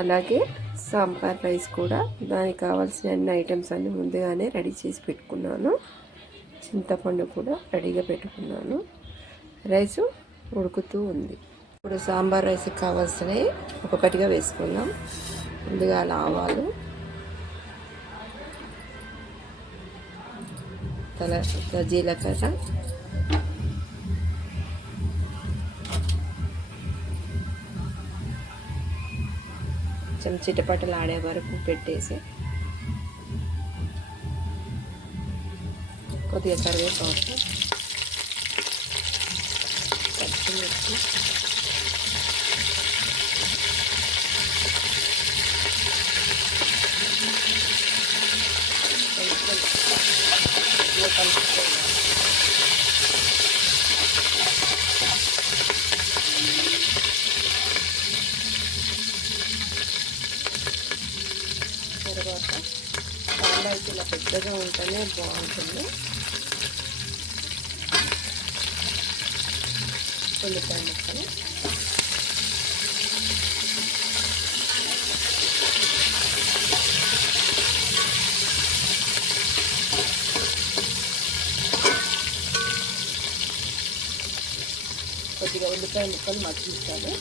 అలాగే సాంబార్ రైస్ కూడా దానికి కావాల్సిన అన్ని ఐటమ్స్ అన్నీ ముందుగానే రెడీ చేసి పెట్టుకున్నాను. చింతపండు కూడా రెడీగా పెట్టుకున్నాను. రైసు ఉడుకుతూ ఉంది. ఇప్పుడు సాంబార్ రైస్కి కావాల్సినవి ఒక్కొక్కటిగా వేసుకుందాం. ముందుగా ఆవాలు, జీలకర్ర, కొంచెం చిటపటలు ఆడే వరకు పెట్టేసి కొద్దిగా కరివేపాకు, పచ్చిమిర్చి, కలుపుకోవాలి. తర్వాత సాంబార్ ఇలా పెద్దగా ఉంటేనే బాగుంటుంది. ఉల్లిపాయ ముక్కలు, కొద్దిగా ఉల్లిపాయ ముక్కలు మగ్గించాలి.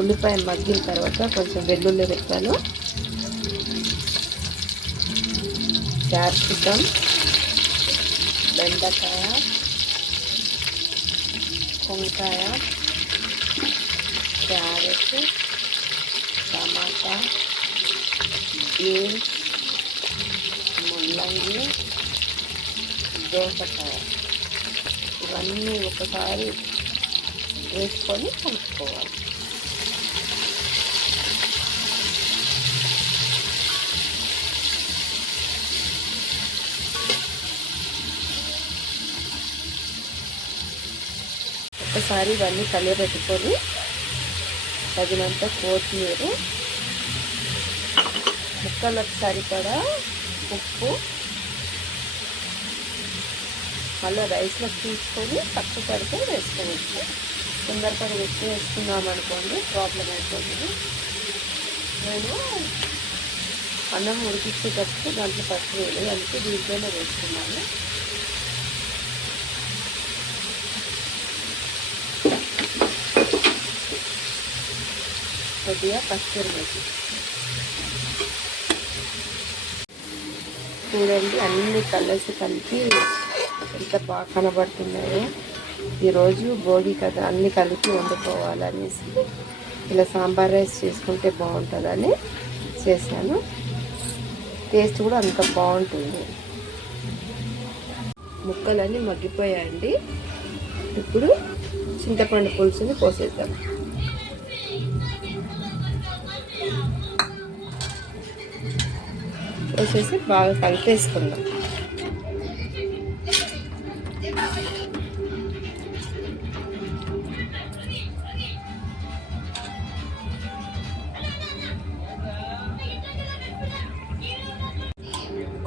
ఉల్లిపాయ మగ్గిన తర్వాత కొంచెం వెల్లుల్లి రెబ్బలు, క్యాప్సికమ్, బెండకాయ, వంకాయ, క్యారెట్, టమాటా, బీన్స్, ముల్లంగి, దోసకాయ ఇవన్నీ ఒకసారి వేసుకొని కలుపుకోవాలి. ఒకసారి ఇవన్నీ కలియబెట్టుకొని తగినంత కొత్తిమీర, ముక్కలకు సరిపడా ఉప్పు, మళ్ళీ రైస్లోకి తీసుకొని తక్కువ పడితే వేసుకోవచ్చు. తొందరపడి వేసుకున్నాం అనుకోండి ప్రాబ్లం అయిపోతుంది. నేను అన్నం ఉడికించేటప్పుడు దాంట్లో పసుపు వేయలేదు, అందుకే దీంట్లోనే వేసుకున్నాను. కొద్దిగా పసుపు వేసి చూడండి, అన్ని కలర్స్ కలిపి ఎంత బాగా కనబడుతున్నాయో. ఈరోజు భోగి కదా, అన్నీ కలిపి వండుకోవాలనేసి ఇలా సాంబార్ రైస్ చేసుకుంటే బాగుంటుందని చేశాను. టేస్ట్ కూడా అంత బాగుంటుంది. ముక్కలన్నీ మగ్గిపోయాయండి. ఇప్పుడు చింతపండు పులుసుని పోసేద్దాం. పోసేసి బాగా కలిపేసుకుందాం.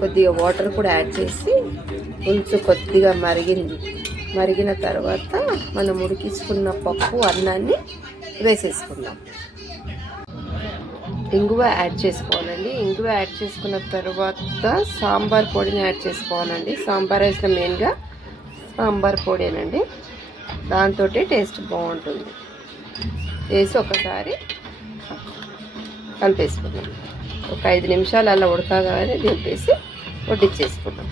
కొద్దిగా వాటర్ కూడా యాడ్ చేసి పులుసు కొద్దిగా మరిగిన తర్వాత మనం ఉడికించుకున్న పప్పు అన్నాన్ని వేసేసుకుందాం. ఇంగువ యాడ్ చేసుకోవాలండి. ఇంగువ యాడ్ చేసుకున్న తర్వాత సాంబార్ పొడిని యాడ్ చేసుకోవాలండి. సాంబార్ రైస్లో మెయిన్గా సాంబార్ పొడేనండి, దాంతో టేస్ట్ బాగుంటుంది. వేసి ఒకసారి కలిపేసుకుందాం. ఒక 5 నిమిషాలు అలా ఉడకగానే దింపేసి వడ్డించేసుకుందాం.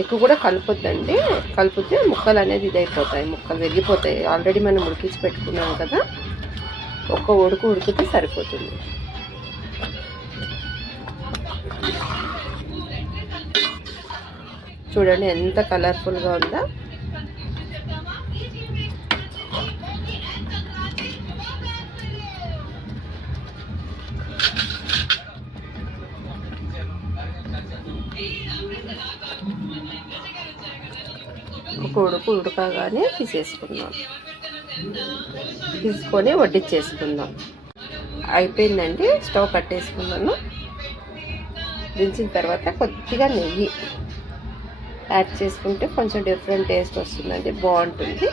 ఎక్కువ కూడా కలుపుద్దండి, కలిపితే ముక్కలు అనేది ఇదైపోతాయి, ముక్కలు వెరిగిపోతాయి. ఆల్రెడీ మనం ఉడికించి పెట్టుకున్నాం కదా, ఒక్క ఉడికితే సరిపోతుంది. చూడండి ఎంత కలర్ఫుల్గా ఉందో. ఒక ఉడకగానే తీసేసుకుందాం. తీసుకొని వడ్డించేసుకుందాం. అయిపోయిందండి. స్టవ్ కట్టేసుకున్నాను. దించిన తర్వాత కొద్దిగా నెయ్యి యాడ్ చేసుకుంటే కొంచెం డిఫరెంట్ టేస్ట్ వస్తుందండి, బాగుంటుంది.